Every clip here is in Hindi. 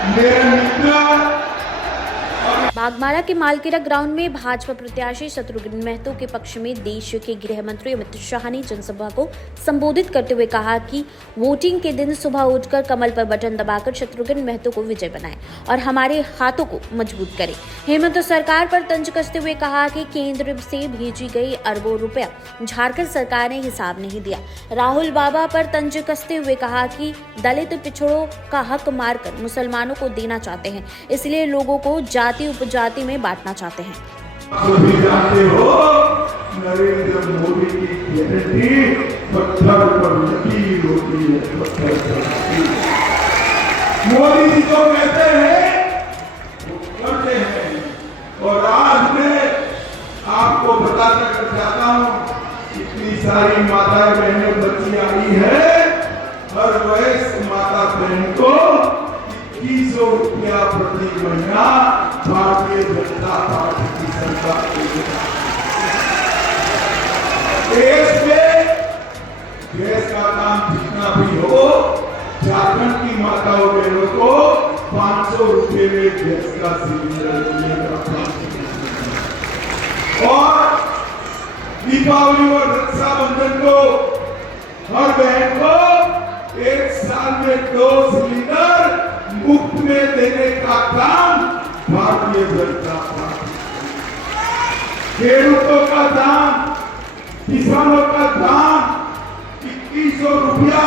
मेरे मित्र बागमारा के मालकेरा ग्राउंड में भाजपा प्रत्याशी शत्रुघ्न महतो के पक्ष में देश के गृह मंत्री अमित शाह ने जनसभा को संबोधित करते हुए कहा कि वोटिंग के दिन सुबह उठकर कमल पर बटन दबाकर शत्रुघ्न महतो को विजय बनाएं और हमारे हाथों को मजबूत करें। हेमंत सरकार पर तंज कसते हुए कहा कि केंद्र से भेजी गई अरबों रुपया झारखंड सरकार ने हिसाब नहीं दिया। राहुल बाबा पर तंज कसते हुए कहा कि दलित पिछड़ों का हक मारकर मुसलमानों को देना चाहते हैं, इसलिए लोगों को जाति उपजाति में बांटना चाहते हैं। सभी जानते हो नरेंद्र मोदी की गारंटी पत्थर पर लकीर होती है, पत्थर पर लकीर। मोदी जी जो कहते हैं वो करते हैं। और आज मैं आपको बताता कर जाता हूँ, इतनी सारी माताएं बहनें बच्ची आई है, हर वयस्क माता बहन को 2100 रुपया प्रति महीना भारतीय जनता पार्टी की सरकार देश में गैस का दाम जितना भी हो, झारखंड की माताओं बहनों को 500 रुपये में गैस का सिलेंडर मिलेगा। और दीपावली और रक्षाबंधन को हर बहन को 1 साल में 2 सिलेंडर मुफ्त में देने का काम भारतीय जनता पार्टी। खेडूतों का दाम, किसानों का दाम 2100 रुपया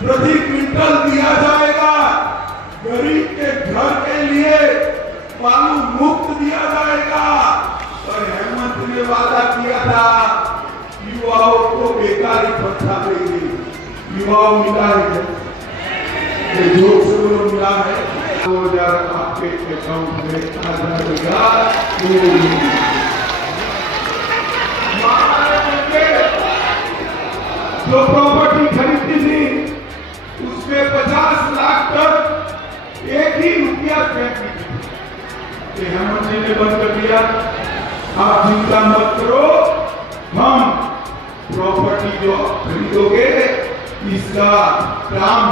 प्रति क्विंटल दिया जाएगा। गरीब के घर के लिए बालू मुफ्त दिया जाएगा। और हेमंत ने वादा किया था युवाओं को बेकारी भत्ता देंगे, युवाओं मिला है जो मिला है 2000 आपके अकाउंट में आ जाएगा। जो प्रॉपर्टी खरीदती थी उसमें 50 लाख तक एक ही रुपया हेमंत जी ने बंद कर दिया। आप चिंता मत करो, हम प्रॉपर्टी जो आप खरीदोगे इसका काम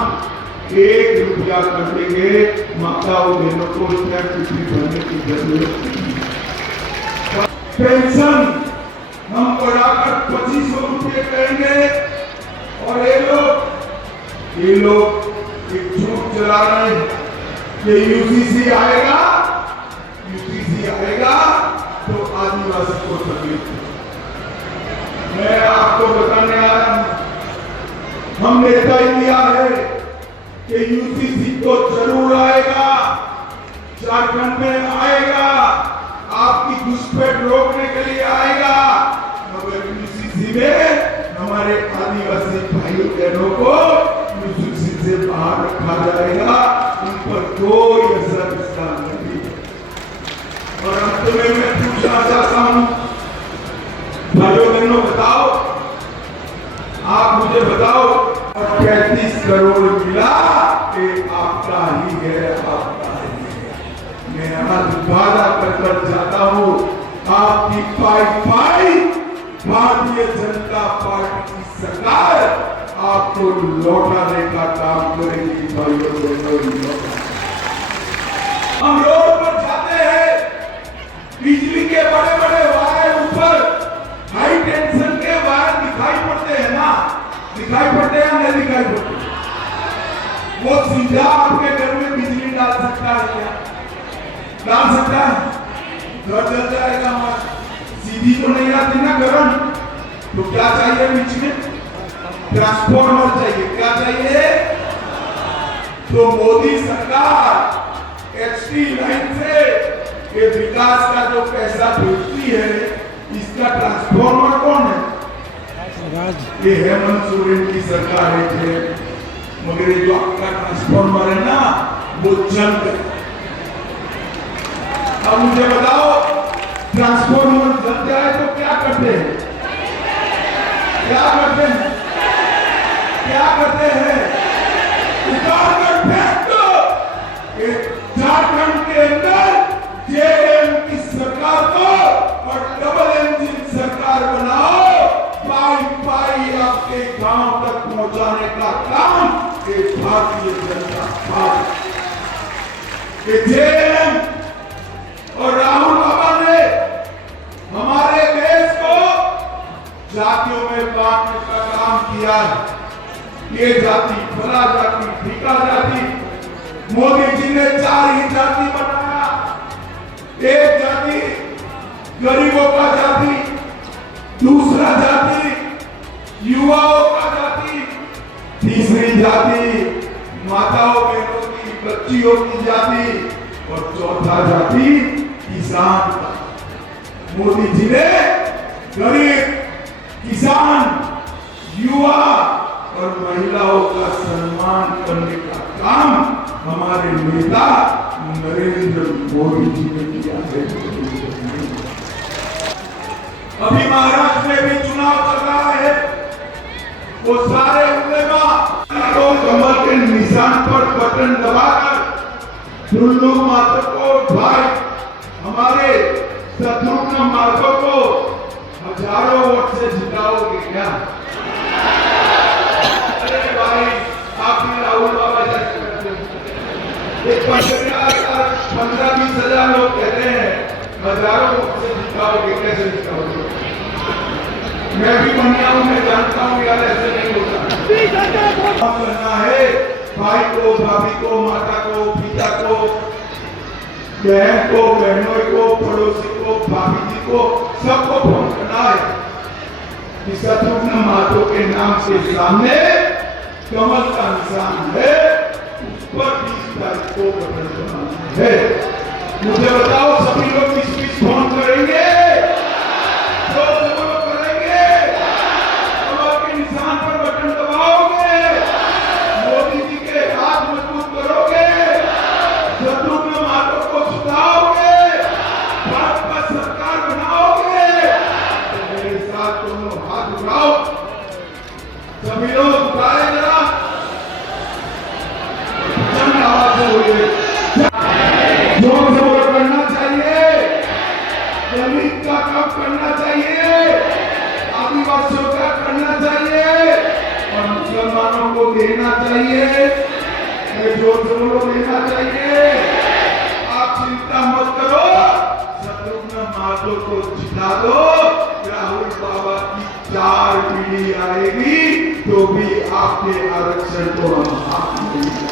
1 रुपया कर देंगे। माताओं बहनों को स्टैम्प ड्यूटी भरने की जरूरत नहीं। पेंशन हम बढ़ाकर 2500 रुपये करेंगे। और ये लोग एक झूठ चला रहे हैं कि यूसीसी आएगा तो आदिवासी को तकलीफ। मैं आपको बताने आया हूं, हमने तय किया है कि यूसीसी तो जरूर आएगा, झारखंड में आएगा, आपकी घुसपैठ रोकने के लिए आएगा। मगर यूसीसी में हमारे आदिवासी भाइयों बहनों को यूसीसी से बाहर रखा जाएगा, उन पर कोई असर इसका नहीं। और अंत में मैं पूछना चाहता हूं, भाइयों बहनों बताओ, आप मुझे बताओ 35 करोड़ मिला कि आपका ही है, आपका ही है। मैं आज वादा कर जाता हूं, आपकी पाई भारतीय जनता पार्टी की सरकार आपको लौटाने का काम करेगी। भाइयों बहनों, हम रोड पर जाते हैं, बिजली के बड़े बड़े वायर ऊपर हाई टेंशन के वायर दिखाई पड़ते हैं ना, दिखाई पड़ते हैं नहीं दिखाई पड़ते? वो सीधा आपके घर में बिजली डाल सकता है क्या? डाल सकता है? घर जल जाएगा हमारा। सीधी तो नहीं आती ना करंट, तो क्या चाहिए बीच में? ट्रांसफॉर्मर चाहिए। क्या चाहिए? तो मोदी सरकार एचटी लाइन से ये विकास का जो पैसा भेजती है, इसका ट्रांसफॉर्मर कौन है? ये हेमंत सोरेन की सरकार है। मगर ये जो आपका ट्रांसफॉर्मर है ना, वो जल गया। अब मुझे बताओ, ट्रांसफॉर्मर जल जाए तो क्या करते हैं? क्या करते हैं? क्या करते हैं? उतार कर फेंक दो। झारखंड के अंदर जेएम की सरकार को और डबल इंजन सरकार बनाओ, पाई आपके गांव तक पहुंचाने का काम भारतीय जनता पार्टी। कि जेएम और राहुल बाबा ने हमारे देश को जातियों में बांटने का काम किया है। ये जाति, फला जाति, ठीका जाति, मोदी जी ने 4 ही जाति बनाया। एक जाति गरीबों का जाति, दूसरा जाति युवाओं का जाति, तीसरी जाति माताओं बहनों की, बच्चियों की जाति और चौथा जाति किसान का। मोदी जी ने गरीब, किसान, युवा और महिलाओं का सम्मान करने का काम हमारे नेता नरेंद्र मोदी जी ने किया है। अभी महाराष्ट्र में भी चुनाव चल रहा है। वो सारे उलेमा तो कमल के निशान पर बटन दबाकर दुल्लू माता को, भाई हमारे शत्रुघ्न माता को हजारों वोट से जिताओगे क्या? अरे भाई, आप भी राहुल बाबा जैसे करते हैं। एक 15-20 हजार लोग कहते हैं हजारों वोट से जिताओगे, कैसे जिताओगे? मैं भी बनिया हूं, मैं जानता हूं यार ऐसे नहीं होता। करना है भाई को, भाभी को, माता को, पिता को, बहन को, बहनों को, पड़ोसी को, भाभी जी को, सबको फोन करना है कि शत्रुघ्न महतो के नाम के सामने कमल का निशान है, उस पर 20 तारीख को बटन दबाना है। मुझे बताओ सभी लोग किस फोन करेंगे? निशान पर बटन दबाओगे, मोदी जी के हाथ मजबूत करोगे, शत्रुघ्न महतो को जिताओगे, भाजपा सरकार बनाओगे, तो मेरे साथ दोनों हाथ उठाओ। सभी लोग उठाए जरा, जन आवाज होइए, जोर से वोट करना चाहिए, दलित का काम करना चाहिए, आदिवासियों का करना चाहिए और मुसलमानों को देना चाहिए, जोर से बोलो देना चाहिए। आप चिंता मत करो, शत्रुघ्न महतो को जिता दो। राहुल बाबा की 4 पीढ़ी आएगी तो भी आपके आरक्षण को हम हाथ नहीं देंगे।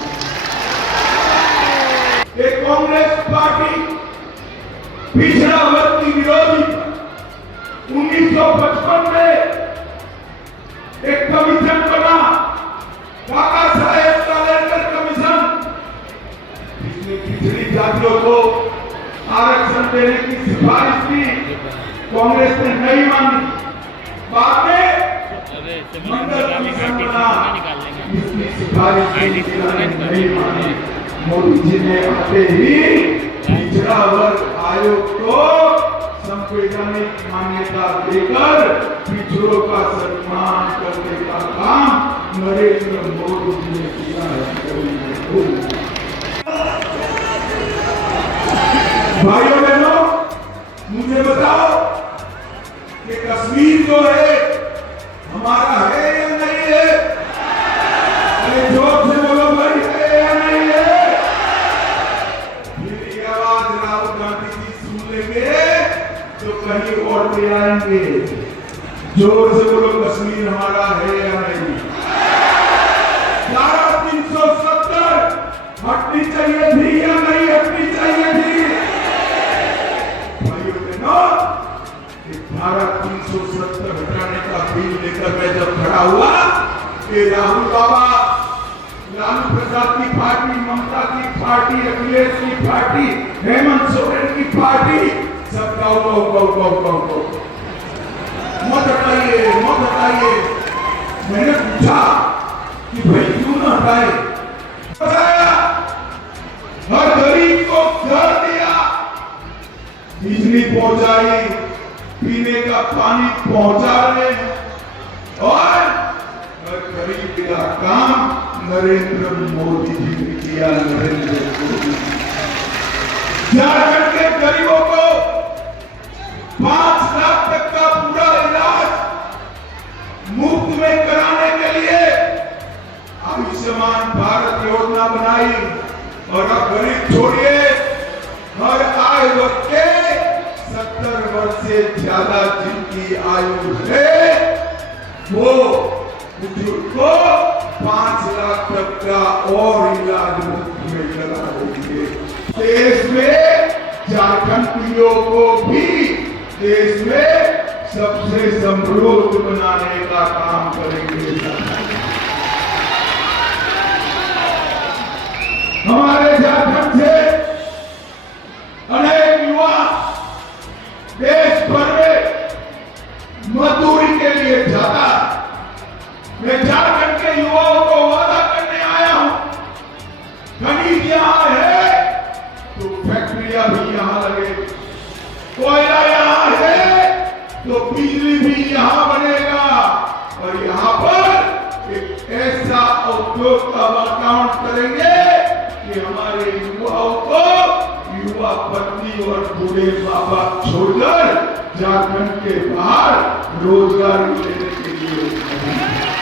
कांग्रेस पार्टी पिछड़ा वर्ग की विरोधी 1955 में एक कमीशन बना, काका साहेब कालेकर कमीशन, जिसने पिछड़ी जातियों को आरक्षण देने की सिफारिश की। कांग्रेस ने नहीं मानी। बाद में मंडल कमीशन बना, जिसकी सिफारिश नहीं मानी। मोदी जी ने आते ही पिछड़ा वर्ग आयोग को संवैधानिक मान्यता देकर पिछड़ों का सम्मान करने का काम नरेंद्र मोदी जी ने किया है। भाइयों बहनों, मुझे बताओ कि कश्मीर जो है हमारा है या नहीं है? अरे जोर से बोलो भाई, है या नहीं है? फिर ये आवाज राहुल गांधी जी सुन लेंगे तो कहीं और ले आएंगे। जोर से बोलो, कश्मीर हमारा है या नहीं? धारा 370 हटनी चाहिए थी या नहीं हटनी चाहिए थी? भाइयों बहनों, धारा 370 हटाने का बिल लेकर मैं जब खड़ा हुआ कि राहुल बाबा, लालू प्रसाद की पार्टी, ममता की पार्टी, अखिलेश की पार्टी, हेमंत सोरेन की पार्टी, सब गाओ मत हटाइए। मैंने पूछा कि भाई क्यों ना हटाए? हर गरीब को घर दिया, बिजली पहुंचाई, पीने का पानी पहुंचा रहे और हर गरीब का काम नरेंद्र मोदी जी ने किया। नरेंद्र मोदी झारखंड के गरीबों को 5 लाख तक का पूरा इलाज मुफ्त में कराने के लिए आयुष्मान भारत योजना बनाई और अब गरीब छोड़िए, ज्यादा जिनकी आयु है वो बुजुर्ग को 5 लाख तक का और इलाज मुफ्त में करा देंगे। देश में झारखंड पीओ को भी देश में सबसे समृद्ध बनाने का काम करेंगे। हमारे झारखंड से अनेक युवा देश भर में मजदूरी के लिए जाता। मैं झारखंड के युवाओं को वादा करने आया हूं, खनिज यहां है तो फैक्ट्रियां भी यहां लगे, कोयला यहां है तो बिजली भी यहां बनेगा और यहां पर एक ऐसा उद्योग का वातावरण करेंगे कि हमारे युवाओं को युवा पत्नी और बूढ़े बाबा छोड़कर झारखंड के बाहर रोजगार लेने के लिए